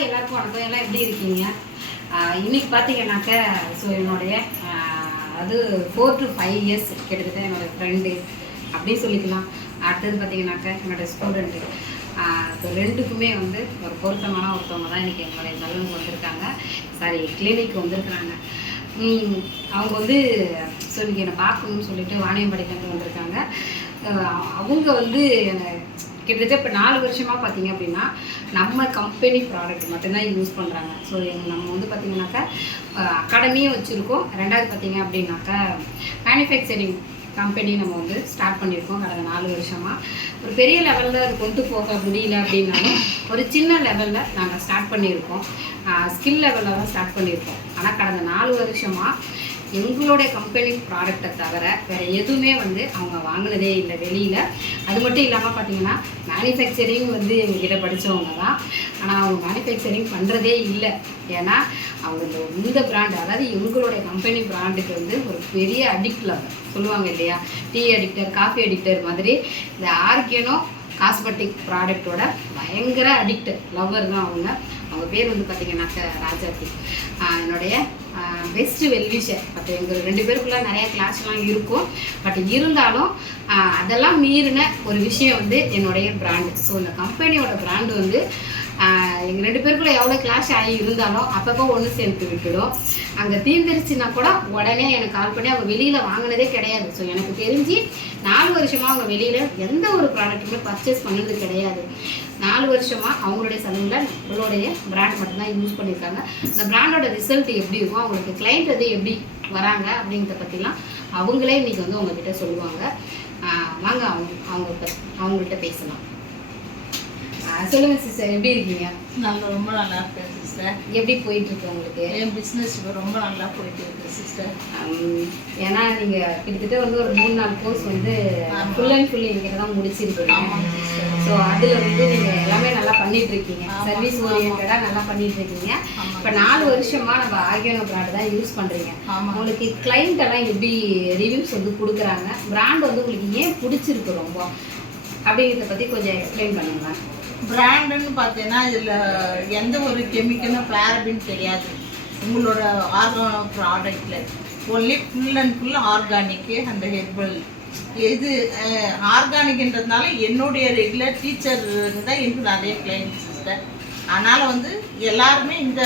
Hi எல்லாருக்கும் வணக்கம். எல்லாம் எப்படி இருக்கீங்க? இன்னைக்கு பார்த்தீங்கன்னாக்க ஸோ என்னுடைய அது 4 to 5 years கிட்டத்தட்ட என்னோடய ஃப்ரெண்டு அப்படின்னு சொல்லிக்கலாம். அடுத்தது பார்த்தீங்கன்னாக்க என்னோடய ஸ்டூடெண்ட்டு. ஸோ ரெண்டுக்குமே வந்து ஒரு பொருத்தமான ஒருத்தவங்க தான் இன்றைக்கி என்னுடைய சலூனுக்கு வந்திருக்காங்க. சாரி, கிளினிக் வந்திருக்கிறாங்க. அவங்க வந்து ஸோ இன்றைக்கி என்னை பார்க்கணும்னு சொல்லிட்டு வாணியம்பாடியிலேருந்து வந்திருக்காங்க. அவங்க வந்து கிட்டத்தட்ட இப்போ 4 வருஷமாக பார்த்தீங்க அப்படின்னா நம்ம கம்பெனி ப்ராடக்ட் மட்டும்தான் யூஸ் பண்ணுறாங்க. ஸோ நம்ம வந்து பார்த்திங்கனாக்கா அகாடமியும் வச்சுருக்கோம். ரெண்டாவது பார்த்திங்க அப்படின்னாக்கா மேனுஃபேக்சரிங் கம்பெனி நம்ம வந்து ஸ்டார்ட் பண்ணியிருக்கோம் கடந்த 4 வருஷமாக. ஒரு பெரிய லெவலில் அது கொண்டு போக முடியல அப்படின்னாலும் ஒரு சின்ன லெவலில் நாங்கள் ஸ்டார்ட் பண்ணியிருக்கோம். ஸ்கில் லெவலில் தான் ஸ்டார்ட் பண்ணியிருக்கோம். ஆனால் கடந்த 4 வருஷமாக எங்களுடைய கம்பெனி ப்ராடக்டை தவிர வேறு எதுவுமே வந்து அவங்க வாங்கினதே இல்லை வெளியில். அது மட்டும் இல்லாமல் பார்த்தீங்கன்னா மேனுஃபேக்சரிங் வந்து எங்ககிட்ட படித்தவங்க தான். ஆனால் அவங்க மேனுஃபேக்சரிங் பண்ணுறதே இல்லை. ஏன்னா அவங்க இந்த பிராண்டு, அதாவது எங்களுடைய கம்பெனி பிராண்டுக்கு வந்து ஒரு பெரிய அடிக்டில் சொல்லுவாங்க இல்லையா, டீ அடிக்டர், காஃபி அடிக்டர் மாதிரி இந்த ஆர்கானோ காஸ்மெட்டிக் ப்ராடக்டோட பயங்கர அடிக்ட் லவ்வர் தான் அவங்க. அவங்க பேர் வந்து பார்த்திங்கனாக்க ராஜாத்தி. என்னுடைய பெஸ்ட் வெல்விஷர். பட் எங்கள் 2 பேருக்குள்ளே நிறையா கிளாஸ்லாம் இருக்கும். பட் இருந்தாலும் அதெல்லாம் மீறின ஒரு விஷயம் வந்து என்னுடைய பிராண்டு. ஸோ இந்த கம்பெனியோட பிராண்டு வந்து எங்கள் 2 பேருக்குள்ளே எவ்வளோ கிளாஷ் ஆகி இருந்தாலும் அப்பப்போ ஒன்று சேர்த்து விட்டுடும். அங்கே தீர்ந்துருச்சுன்னா கூட உடனே எனக்கு கால் பண்ணி அவங்க வெளியில் வாங்கினதே கிடையாது. ஸோ எனக்கு தெரிஞ்சு 4 வருஷமாக அவங்க வெளியில் எந்த ஒரு ப்ராடக்ட்டுமே பர்ச்சேஸ் பண்ணது கிடையாது. 4 வருஷமாக அவங்களுடைய சலூனில் நம்மளுடைய பிராண்ட் மட்டும்தான் யூஸ் பண்ணியிருக்காங்க. அந்த பிராண்டோட ரிசல்ட் எப்படி இருக்கும், அவங்களுக்கு கிளைண்ட் வந்து எப்படி வராங்க அப்படிங்கிறத பற்றிலாம் அவங்களே இன்றைக்கி வந்து உங்ககிட்ட சொல்லுவாங்க. வாங்க அவங்கள்ட்ட பேசலாம். சொல்லுங்க சிஸ்டர், எப்படி இருக்கீங்க? ரொம்ப நல்லா இருக்கேன் சிஸ்டர். எப்படி போயிட்டு இருக்கு உங்களுக்கு? என் பிஸ்னஸ் இப்போ ரொம்ப நல்லா போயிட்டு இருக்கு சிஸ்டர். ஏன்னா நீங்கள் கிட்டத்தட்ட வந்து ஒரு 3-4 கோர்ஸ் வந்து ஃபுல் அண்ட் ஃபுல் இங்கே தான் முடிச்சிருக்கீங்க. ஸோ அதில் வந்து நீங்கள் எல்லாமே நல்லா பண்ணிட்டு இருக்கீங்க. சர்வீஸ் ஓரியன்டாக நல்லா பண்ணிட்டு இருக்கீங்க. இப்போ 4 வருஷமாக நம்ம ஆர்கானோ பிராண்ட் தான் யூஸ் பண்ணுறீங்க. உங்களுக்கு கிளைண்ட் எல்லாம் எப்படி ரிவ்யூஸ் வந்து கொடுக்குறாங்க? பிராண்ட் வந்து உங்களுக்கு ஏன் பிடிச்சிருக்கு ரொம்ப அப்படிங்கிறத பற்றி கொஞ்சம் எக்ஸ்பிளைன் பண்ணுங்களா? பிராண்டுன்னு பார்த்தீங்கன்னா இதில் எந்த ஒரு கெமிக்கலும் பேரபின் தெரியாது. உங்களோட ஆர்கானோ ப்ராடக்டில் only full and full organic அந்த ஹெர்பல் இது ஆர்கானிக்ன்றதுனால என்னுடைய ரெகுலர் டீச்சருக்கு தான் எனக்கு நிறைய கிளைண்ட் சிஸ்டர். அதனால் வந்து எல்லாருமே இந்த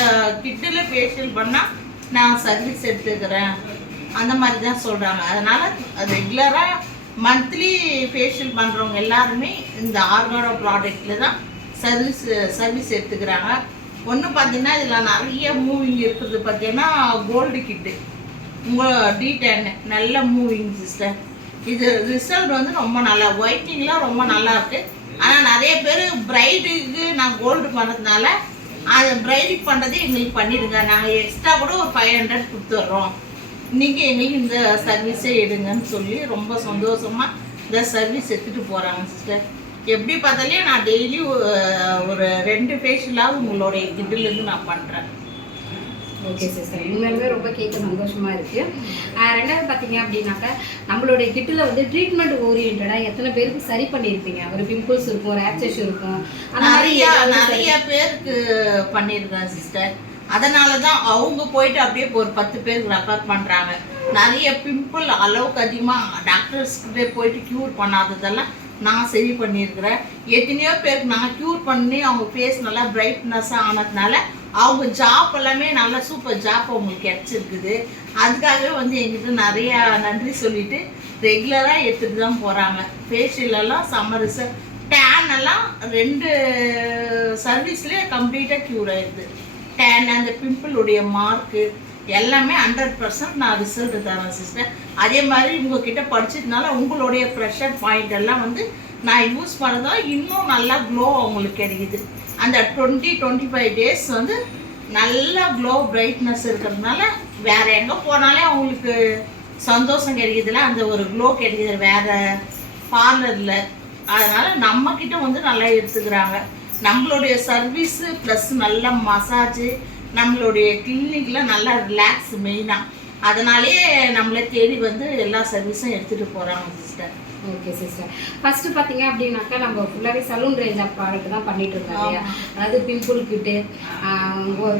கிட்டில் ஃபேஷியல் பண்ணால் நான் சர்வீஸ் எடுத்துக்கிறேன் அந்த மாதிரி தான் சொல்கிறாங்க. அதனால் ரெகுலராக மந்த்லி ஃபேஷியல் பண்ணுறவங்க எல்லாருமே இந்த ஆர்கானோ ப்ராடக்டில் தான் சர்வீஸ் எடுத்துக்கிறாங்க. ஒன்று பார்த்தீங்கன்னா இதில் நிறைய மூவிங் இருக்குது. பார்த்தீங்கன்னா கோல்டு கிட்டு உங்கள் D10 நல்ல மூவிங் சிஸ்டர். இது ரிசல்ட் வந்து ரொம்ப நல்லா, ஒயிட்டிங்லாம் ரொம்ப நல்லா இருக்குது. ஆனால் நிறைய பேர் பிரைடுக்கு நான் கோல்டு பண்ணதுனால அதை பிரைடுக்கு பண்ணுறதே எங்களுக்கு பண்ணிவிடுங்க, நாங்கள் எக்ஸ்ட்ரா கூட ஒரு 500 கொடுத்துட்றோம், நீங்கள் எங்களுக்கு இந்த சர்வீஸே எடுங்கன்னு சொல்லி ரொம்ப சந்தோஷமாக இந்த சர்வீஸ் எடுத்துகிட்டு போகிறாங்க சிஸ்டர். எப்படி பார்த்தாலே நான் டெய்லி ஒரு 2 ஃபேஷியலாவது உங்களுடைய கிட்டிலேருந்து நான் பண்ணுறேன். ஓகே சிஸ்டர், உண்மையிலுமே ரொம்ப கேட்க சந்தோஷமாக இருக்குது. ரெண்டாவது பார்த்தீங்க அப்படின்னாக்கா நம்மளுடைய கிட்டில் வந்து ட்ரீட்மெண்ட் ஓரியன்டாக எத்தனை பேருக்கு சரி பண்ணியிருப்பீங்க? ஒரு பிம்பிள்ஸ் இருக்கும், ரேச்சஸ் இருக்கும், நிறைய பேருக்கு பண்ணியிருக்கேன் சிஸ்டர். அதனால தான் அவங்க போயிட்டு அப்படியே ஒரு 10 பேருக்கு ரெஃபர் பண்ணுறாங்க. நிறைய பிம்பிள் அளவுக்கு அதிகமாக டாக்டர்ஸ்கிட்டே போயிட்டு க்யூர் பண்ணாததெல்லாம் நான் சரி பண்ணியிருக்கிறேன். எத்தனையோ பேருக்கு நான் க்யூர் பண்ணி அவங்க ஃபேஸ் நல்லா பிரைட்னஸ்ஸாக ஆனதுனால அவங்க ஜாப் எல்லாமே நல்லா சூப்பர் ஜாப் அவங்களுக்கு கிடச்சிருக்குது. அதுக்காகவே வந்து எங்கிட்ட நிறையா நன்றி சொல்லிவிட்டு ரெகுலராக எடுத்துகிட்டு தான் போகிறாங்க. ஃபேஷியலெல்லாம் சம்மர் டேன் எல்லாம் 2 சர்வீஸ்லேயே கம்ப்ளீட்டாக க்யூர் ஆகிடுது. டேன் அந்த பிம்பிளுடைய மார்க்கு எல்லாமே 100% நான் ரிசல்ட் தரேன் சிஸ்டர். அதே மாதிரி உங்ககிட்ட படிச்சதுனால உங்களுடைய ப்ரெஷர் பாயிண்ட் எல்லாம் வந்து நான் யூஸ் பண்ணதால் இன்னும் நல்லா க்ளோ அவங்களுக்கு கிடைக்குது. அந்த 20-25 டேஸ் வந்து நல்லா க்ளோ பிரைட்னஸ் இருக்கிறதுனால வேறு எங்கே போனாலே அவங்களுக்கு சந்தோஷம் கிடைக்குதுல, அந்த ஒரு க்ளோ கிடைக்குது வேறு பார்லரில். அதனால் நம்மக்கிட்ட வந்து நல்லா எடுத்துக்கிறாங்க. நம்மளுடைய சர்வீஸு ப்ளஸ் நல்ல மசாஜு, நம்மளுடைய கிளினிக்கில் நல்லா ரிலாக்ஸ் மெயினாக. அதனாலே நம்மளை தேடி வந்து எல்லா சர்வீஸும் எடுத்துகிட்டு போகிறாங்க சிஸ்டர். Okay sister. ஃபர்ஸ்ட் பார்த்தீங்க அப்படின்னாக்கா நம்ம ஃபுல்லாகவே சலூன் ரேஞ்ச் ஆஃப் ப்ராடக்ட் தான் பண்ணிட்டு இருக்கோம் இல்லையா? அதாவது pimple kit,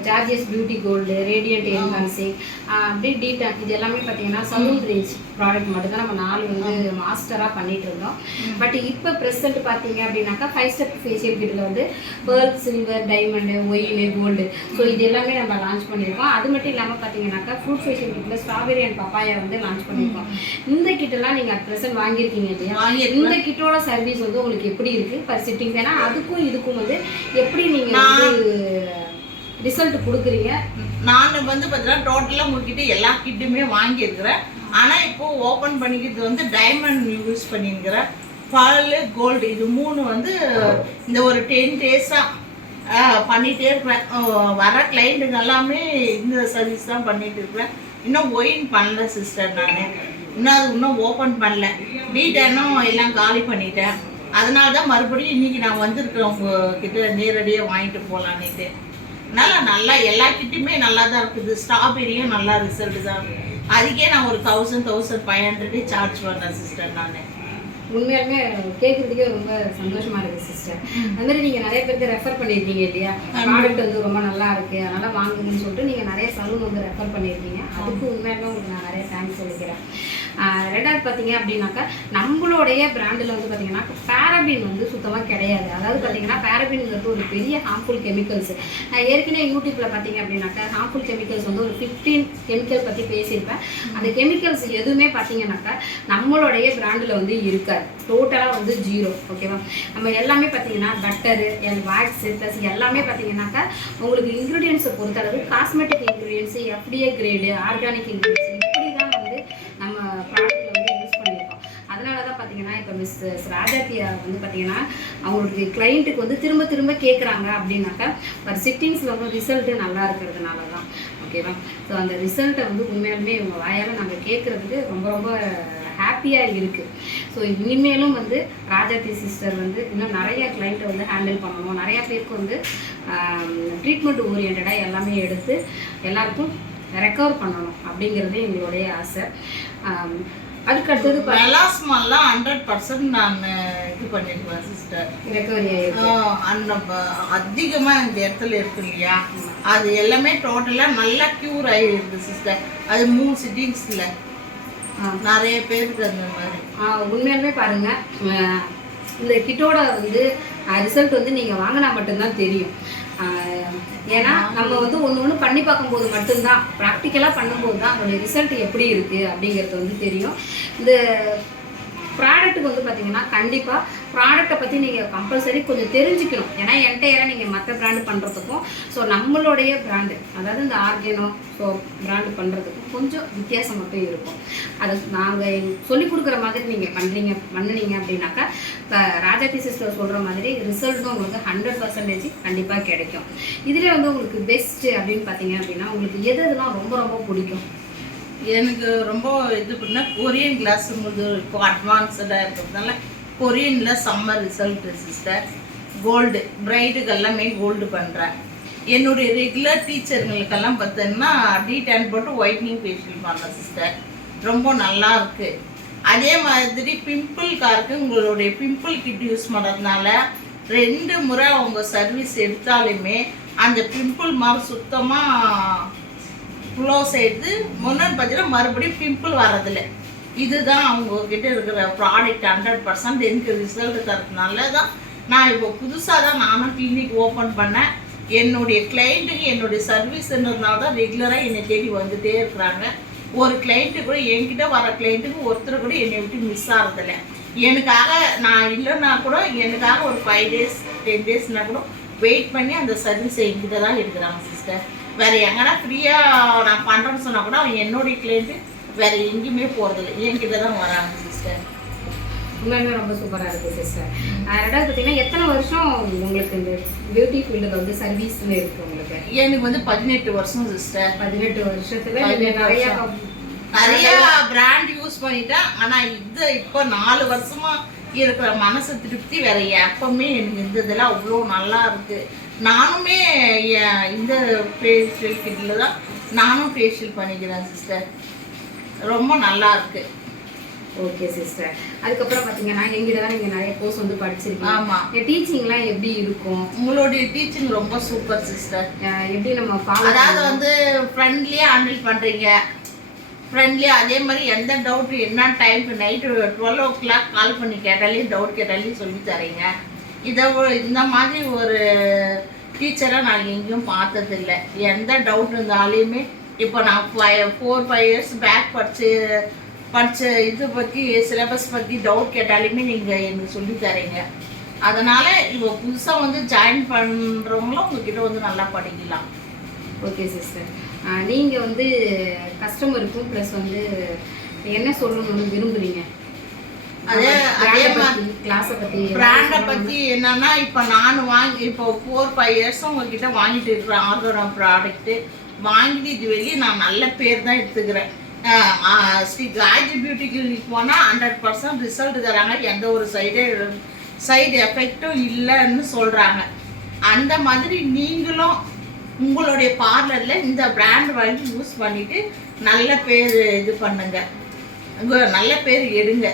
charges beauty gold, radiant enhancing, அப்படியே டீடான், இது எல்லாமே பார்த்தீங்கன்னா சலூன் ரேஞ்ச் ப்ராடக்ட் மட்டும் தான் நம்ம 4 வந்து மாஸ்டராக பண்ணிட்டு இருந்தோம். பட் இப்போ ப்ரெசென்ட் பார்த்தீங்க அப்படின்னாக்கா 5 ஸ்டெப் ஃபேஷியல் கிட்டில் வந்து pearl, silver, diamond, wine, gold, so இது எல்லாமே நம்ம லான்ச் பண்ணியிருக்கோம். அது மட்டும் இல்லாமல் பார்த்தீங்கன்னாக்கா ஃப்ரூட் ஃபேஷியல் கிட்டில் ஸ்ட்ராபெரி அண்ட் பப்பாயா வந்து லான்ச் பண்ணியிருக்கோம். இந்த கிட்டெல்லாம் நீங்கள் அட் ப்ரெசென்ட் வாங்கியிருக்கீங்க இல்லையா? இந்த கிட்டோட சர்வீஸ் வந்து உங்களுக்கு எப்படி இருக்கு பர் சிட்டிங்? ஏன்னா அதுக்கும் இதுக்கும் வந்து எப்படி நீங்க வந்து ரிசல்ட் கொடுக்குறீங்க? நான் வந்து பார்த்தீங்கன்னா டோட்டலாக உங்ககிட்ட எல்லா கிட்டுமே வாங்கியிருக்கிறேன். ஆனால் இப்போ ஓப்பன் பண்ணிக்கிறது வந்து டைமண்ட் யூஸ் பண்ணியிருக்கிறேன், பால், கோல்டு, இது 3 வந்து இந்த ஒரு 10 டேஸாக பண்ணிகிட்டே இருக்கிறேன். வர கிளைண்ட்டுங்க எல்லாமே இந்த சர்வீஸ் தான் பண்ணிட்டு இருக்கிறேன். இன்னும் ஒயின் பண்ணல சிஸ்டர், நான் இன்னும் ஓப்பன் பண்ணல. டீட்டெயிலும் எல்லாம் காலி பண்ணிட்டேன். அதனால தான் மறுபடியும் இன்றைக்கி நான் வந்திருக்கிறேன் உங்ககிட்ட நேரடியாக வாங்கிட்டு போகலான்ட்டு. அதனால் நல்லா எல்லா கிட்டையுமே நல்லா தான் இருக்குது. ஸ்ட்ராபெரியும் நல்லா ரிசல்ட் தான் இருக்குது. அதுக்கே நான் ஒரு 1500 சார்ஜ் பண்ணேன் சிஸ்டர். நான் உண்மையாலுமே கேட்குறதுக்கே ரொம்ப சந்தோஷமா இருக்கு சிஸ்டர். அந்த மாதிரி நீங்கள் நிறைய பேருக்கு ரெஃபர் பண்ணியிருக்கீங்க இல்லையா? ப்ராடக்ட் வந்து ரொம்ப நல்லா இருக்கு, அதனால் வாங்குங்கன்னு சொல்லிட்டு நீங்கள் நிறைய சலூன் வந்து ரெஃபர் பண்ணியிருக்கீங்க. அதுக்கு உண்மையாலுமே உங்களுக்கு நான் நிறைய தேங்க்ஸ் சொல்லிக்கிறேன். ரெண்டாவது பார்த்தீங்க அப்படின்னாக்கா நம்மளுடைய பிராண்டில் வந்து பார்த்தீங்கன்னா பேரபின் வந்து சுத்தமாக கிடையாது. அதாவது பார்த்தீங்கன்னா பேரபின்ங்கிறது ஒரு பெரிய ஹார்ம்ஃபுல் கெமிக்கல்ஸ். நான் ஏற்கனவே யூடியூப்பில் பார்த்தீங்க அப்படின்னாக்கா ஹார்ம்ஃபுல் கெமிக்கல்ஸ் வந்து ஒரு 15 கெமிக்கல் பற்றி பேசியிருப்பேன். அந்த கெமிக்கல்ஸ் எதுவுமே பார்த்தீங்கன்னாக்கா நம்மளுடைய பிராண்டில் வந்து இருக்காது, டோட்டலாக வந்து 0. ஓகேவா? நம்ம எல்லாமே பார்த்தீங்கன்னா பட்டரு, வாக்ஸு ப்ளஸ் எல்லாமே பார்த்தீங்கன்னாக்கா உங்களுக்கு இன்க்ரீடியன்ஸை பொறுத்தளவு cosmetic ingredients, FDA grade, organic ingredients, இப்படி தான் வந்து நம்ம ப்ராடக்ட்டில் வந்து யூஸ் பண்ணியிருக்கோம். அதனால தான் பார்த்தீங்கன்னா இப்போ மிஸ் ராஜாத்தியா வந்து பார்த்தீங்கன்னா அவங்களுக்கு கிளைண்ட்டுக்கு வந்து திரும்ப திரும்ப கேட்குறாங்க அப்படின்னாக்கா ஒரு சிட்டிங்ஸில் வந்து ரிசல்ட்டு நல்லா இருக்கிறதுனால தான். ஓகேவா? ஸோ அந்த ரிசல்ட்டை வந்து உண்மையாலுமே இவங்க வாயால் நாங்கள் கேட்குறதுக்கு ரொம்ப ரொம்ப ஹாப்பியாக இருக்குது. ஸோ இனிமேலும் வந்து ராஜாத்தி சிஸ்டர் வந்து இன்னும் நிறைய கிளைண்ட்டை வந்து ஹேண்டில் பண்ணணும், நிறையா பேருக்கு வந்து ட்ரீட்மெண்ட் ஓரியன்டாக எல்லாமே எடுத்து எல்லாருக்கும் ரெக்கவர் பண்ணணும் அப்படிங்கிறது எங்களுடைய ஆசை. அதுக்கு அடுத்தது மெலாஸ்மாலாம் 100% நான் இது பண்ணிடுவேன் சிஸ்டர். ரெக்கவரி அந்த அதிகமாக இந்த இடத்துல இருக்கு இல்லையா, அது எல்லாமே டோட்டலாக நல்லா க்யூர் ஆகிடுது சிஸ்டர். அது 3 சிட்டிங்ஸில் நிறைய பேருக்கு அந்த மாதிரி. உண்மையாலுமே பாருங்க, இந்த கிட்டோட வந்து ரிசல்ட் வந்து நீங்கள் வாங்கினா மட்டும்தான் தெரியும். ஏன்னா நம்ம வந்து ஒன்று பண்ணி பார்க்கும்போது மட்டும்தான், ப்ராக்டிக்கலாக பண்ணும்போது தான் அதோடைய ரிசல்ட் எப்படி இருக்குது அப்படிங்கிறது வந்து தெரியும். இந்த ப்ராடக்ட்டுக்கு வந்து பார்த்தீங்கன்னா கண்டிப்பாக ப்ராடக்ட்டை பற்றி நீங்கள் கம்பல்சரி கொஞ்சம் தெரிஞ்சுக்கணும். ஏன்னா என்டையராக நீங்கள் மற்ற பிராண்டு பண்ணுறதுக்கும் ஸோ நம்மளுடைய பிராண்டு, அதாவது இந்த ஆர்கானோ ஸோ பிராண்டு பண்ணுறதுக்கும் கொஞ்சம் வித்தியாசம் மட்டும் இருக்கும். அதை நாங்கள் சொல்லிக் கொடுக்குற மாதிரி நீங்கள் பண்ணினீங்க அப்படின்னாக்கா இப்போ ராஜாத்தி சிஸ்டர் சொல்கிற மாதிரி ரிசல்ட்டும் உங்களுக்கு 100% கண்டிப்பாக கிடைக்கும். இதில் வந்து உங்களுக்கு பெஸ்ட்டு அப்படின்னு பார்த்தீங்க அப்படின்னா உங்களுக்கு எதுனா ரொம்ப ரொம்ப பிடிக்கும்? எனக்கு ரொம்ப இது பண்ணால் கொரியன் கிளாஸுங்கிறது இப்போ அட்வான்ஸ்டாக இருக்கிறதுனால கொரியனில் செம்ம ரிசல்ட் சிஸ்டர். கோல்டு பிரைடுக்கு எல்லாமே கோல்டு பண்ணுறேன். என்னுடைய ரெகுலர் டீச்சருங்களுக்கெல்லாம் பார்த்தீங்கன்னா டீடான் போட்டு ஒயிட்னிங் ஃபேஷியல் பண்ணுறேன் சிஸ்டர். ரொம்ப நல்லா இருக்குது. அதே மாதிரி பிம்பிள்காருக்கு உங்களுடைய பிம்பிள் கிட் யூஸ் பண்ணுறதுனால 2 முறை அவங்க சர்வீஸ் எடுத்தாலுமே அந்த பிம்பிள் மாதிரி சுத்தமாக க்ளோஸ் ஆகிடுது. முன்னாடி பார்த்தீங்கன்னா மறுபடியும் பிம்பிள் வர்றதில்ல. இதுதான் அவங்கக்கிட்ட இருக்கிற ப்ராடக்ட் 100% எனக்கு ரிசல்ட் தரதுனால தான் நான் இப்போ புதுசாக தான் நானும் கிளினிக் ஓப்பன் பண்ணேன். என்னுடைய கிளைண்ட்டுக்கு என்னுடைய சர்வீஸ்ன்றதுனால தான் ரெகுலராக என்னை தேடி வந்துகிட்டே இருக்கிறாங்க. ஒரு கிளைண்ட்டு கூட என்கிட்ட வர கிளைண்ட்டுக்கு ஒருத்தர் கூட என்னை விட்டு மிஸ் ஆகிறதில்ல. எனக்காக நான் இல்லைன்னா கூட எனக்காக ஒரு 5 days 10 daysனால் கூட வெயிட் பண்ணி அந்த சர்வீஸை என்கிட்ட தான் எடுக்கிறாங்க சிஸ்டர். வேறு எங்கன்னா ஃப்ரீயாக நான் பண்ணுறேன்னு சொன்னால் கூட என்னுடைய கிளைண்ட்டு வேறு எங்கேயுமே போகிறதில்ல, என்கிட்ட தான் வராங்க சிஸ்டர். உண்மையுமே ரொம்ப சூப்பராக இருக்குது சிஸ்டர். ரெண்டாவது பார்த்தீங்கன்னா எத்தனை வருஷம் உங்களுக்கு இந்த பியூட்டி ஃபீல்டில் வந்து சர்வீஸ்ன்னு இருக்குது உங்களுக்கு? எனக்கு வந்து 18 வருஷம் சிஸ்டர். 18 வருஷத்தில் நிறையா பிராண்ட் யூஸ் பண்ணிட்டேன். ஆனால் இது இப்போ 4 வருஷமாக இருக்கிற மனசு திருப்தி வேறு எப்பவுமே எனக்கு இந்த இதெல்லாம் அவ்வளோ நல்லா இருக்குது. நானுமே இந்த ஃபேஷியல் கிட்டில் தான் நானும் ஃபேஷியல் பண்ணிக்கிறேன் சிஸ்டர். ரொம்ப நல்லா இருக்குது. Okay sister. அதுக்கப்புறம் பார்த்தீங்கன்னா எங்கிட்ட தான் நீங்கள் நிறைய கோர்ஸ் வந்து படிச்சிருக்கீங்க. ஆமாம். டீச்சிங்லாம் எப்படி இருக்கும்? உங்களுடைய டீச்சிங் ரொம்ப சூப்பர் சிஸ்டர். எப்படி நம்ம ஃபாலோ, அதாவது வந்து ஃப்ரெண்ட்லியாக ஹேண்டில் பண்ணுறீங்க. ஃப்ரெண்ட்லியாக அதே மாதிரி எந்த டவுட்டு என்ன டைமுக்கு நைட்டு 12 o'clock கால் பண்ணி கேட்டாலையும் டவுட் கேட்டாலையும் சொல்லி தரீங்க. இந்த மாதிரி ஒரு டீச்சரை நான் எங்கேயும் பார்த்ததில்லை. எந்த டவுட் இருந்தாலையுமே இப்போ நான் 4-5 years பேக் படித்த இது பற்றி சிலபஸ் பற்றி டவுட் கேட்டாலுமே நீங்கள் எனக்கு சொல்லி தரீங்க. அதனால் இப்போ புதுசாக வந்து ஜாயின் பண்ணுறவங்களும் உங்ககிட்ட வந்து நல்லா படிக்கலாம். Okay sister. நீங்கள் வந்து கஸ்டமருக்கும் ப்ளஸ் வந்து என்ன சொல்லணும்னு விரும்புகிறீங்க? அதே மாதிரி கிளாஸை பற்றி, பிராண்டை பற்றி என்னன்னா, இப்போ நான் இப்போ 4-5 years உங்ககிட்ட வாங்கிட்டு இருக்கிறேன் ஆர்கானிக் ப்ராடக்ட்டு. வாங்கிட்டு இது வெளியே நான் நல்ல பேர் தான் எடுத்துக்கிறேன். ஸ்ரீ காயத்ரி பியூட்டி கிளினிக் போனால் 100% ரிசல்ட் தராங்க. எந்த ஒரு சைடு எஃபெக்டும் இல்லைன்னு சொல்கிறாங்க. அந்த மாதிரி நீங்களும் உங்களுடைய பார்லரில் இந்த பிராண்ட் வாங்கி யூஸ் பண்ணிவிட்டு நல்ல பேர் இது பண்ணுங்க, நல்ல பேர் எடுங்க.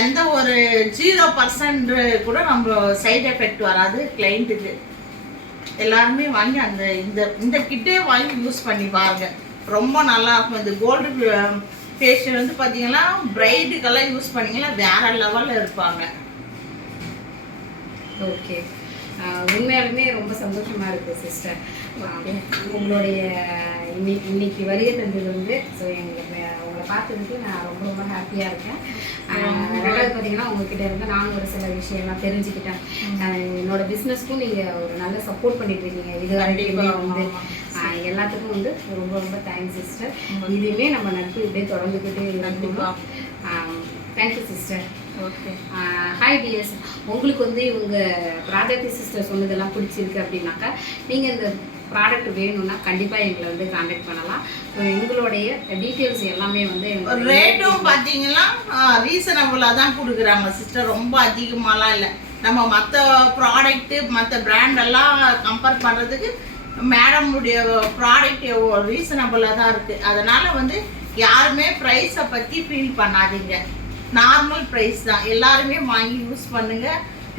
எந்த ஒரு 0% கூட நம்ம சைடு எஃபெக்ட் வராது கிளைண்ட்டுக்கு. எல்லாருமே வாங்கி இந்த கிட்டே வாங்கி யூஸ் பண்ணி பாருங்க, ரொம்ப நல்லா இருக்கும். இந்த கோல்டு ஃபேஷியல் வந்து பார்த்தீங்கன்னா பிரைடுக்கெல்லாம் யூஸ் பண்ணிங்கன்னா வேற லெவலில் இருப்பாங்க. ஓகே, உண்மையாலுமே ரொம்ப சந்தோஷமாக இருக்குது சிஸ்டர். உங்களுடைய இன்னைக்கு வருகை தந்தது வந்து ஸோ எங்களுக்கு உங்களை பார்த்ததுக்கு நான் ரொம்ப ரொம்ப ஹாப்பியாக இருக்கேன். ரெண்டாவது பார்த்தீங்கன்னா உங்ககிட்ட இருந்து நானும் ஒரு சில விஷயம்லாம் தெரிஞ்சுக்கிட்டேன். என்னோட பிஸ்னஸ்க்கும் நீங்கள் ஒரு நல்ல சப்போர்ட் பண்ணிட்டு இருக்கீங்க. இது வரைக்குமே வந்து எல்லாத்துக்கும் வந்து ரொம்ப ரொம்ப தேங்க்ஸ் சிஸ்டர். இதுவுமே நம்ம நட்பு இப்படியே தொடர்ந்துக்கிட்டே இருக்கணும். Thank you sister. Okay. Hi D S, உங்களுக்கு வந்து இவங்க ராஜாத்தி சிஸ்டர் சொன்னதெல்லாம் பிடிச்சிருக்கு அப்படின்னாக்கா நீங்கள் இந்த ப்ராடக்ட் வேணும்னா கண்டிப்பாக எங்களை வந்து காண்டாக்ட் பண்ணலாம். ஸோ எங்களுடைய டீட்டெயில்ஸ் எல்லாமே வந்து ரேட்டும் பார்த்தீங்கன்னா ரீசனபுளாக தான் கொடுக்குறாங்க சிஸ்டர். ரொம்ப அதிகமாகலாம் இல்லை. நம்ம மற்ற ப்ராடக்ட்டு மற்ற பிராண்டெல்லாம் கம்பேர் பண்ணுறதுக்கு மேடமுடைய ப்ராடக்ட் ரீசனபுளாக தான் இருக்குது. அதனால் வந்து யாருமே ப்ரைஸை பற்றி ஃபீல் பண்ணாதீங்க. நார்மல் ப்ரைஸ் தான். எல்லாருமே வாங்கி யூஸ் பண்ணுங்க.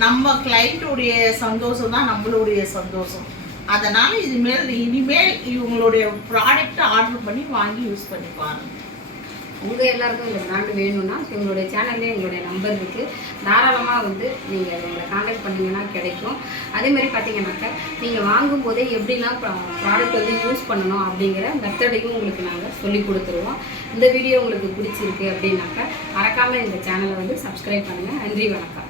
நம்ம கிளைண்ட்டுடைய சந்தோஷம் தான் நம்மளுடைய சந்தோஷம். அதனால் இனிமேல் இவங்களுடைய ப்ராடக்டை ஆர்டர் பண்ணி வாங்கி யூஸ் பண்ணி பாருங்க. உங்கள் எல்லாருக்கும் இந்த பிராண்டு வேணும்னா எங்களுடைய சேனல்லே எங்களுடைய நம்பர் இருக்குது. தாராளமாக வந்து நீங்கள் எங்களை காண்டாக்ட் பண்ணிங்கன்னா கிடைக்கும். அதே மாதிரி பார்த்தீங்கன்னாக்கா நீங்கள் வாங்கும்போதே எப்படிலாம் ப்ராடக்ட் வந்து யூஸ் பண்ணணும் அப்படிங்கிற மெத்தடையும் உங்களுக்கு நாங்கள் சொல்லி கொடுத்துருவோம். இந்த வீடியோ உங்களுக்கு பிடிச்சிருக்கு அப்படின்னாக்கா மறக்காமல் இந்த சேனலை வந்து சப்ஸ்கிரைப் பண்ணுங்கள். நன்றி, வணக்கம்.